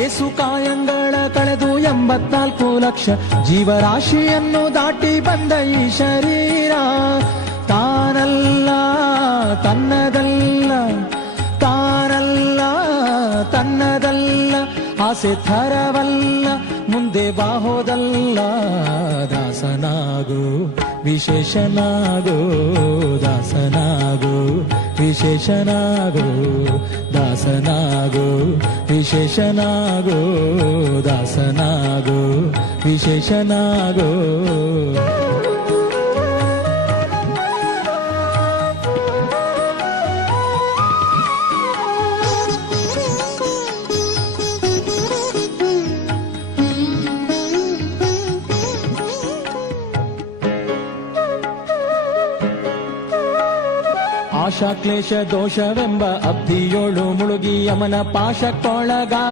ಏಸು ಕಾಯಂಗಳ ಕಳೆದು 84 ಲಕ್ಷ ಜೀವರಾಶಿಯನ್ನು ದಾಟಿ ಬಂದ ಈ ಶರೀರ ತಾನಲ್ಲ ತನ್ನದಲ್ಲ, ತಾನಲ್ಲ ತನ್ನದಲ್ಲ, ಆಸೆ ಥರವಲ್ಲ, ಮುಂದೆ ಬಾಹೋದಲ್ಲ. ದಾಸನಾಗು ವಿಶೇಷನಾಗೋ, ದಾಸನಾಗೋ ವಿಶೇಷನಾಗೋ, ದಾಸನಾಗೋ ವಿಶೇಷನಾಗೋ, ದಾಸನಾಗೋ ವಿಶೇಷನಾಗೋ. ಆಶಾ ಕ್ಲೇಶ ದೋಷವೆಂಬ ಅಬ್ಧಿಯೋಳು ಮುಳುಗಿ ಯಮನ ಪಾಶಕ್ಕೊಳಗ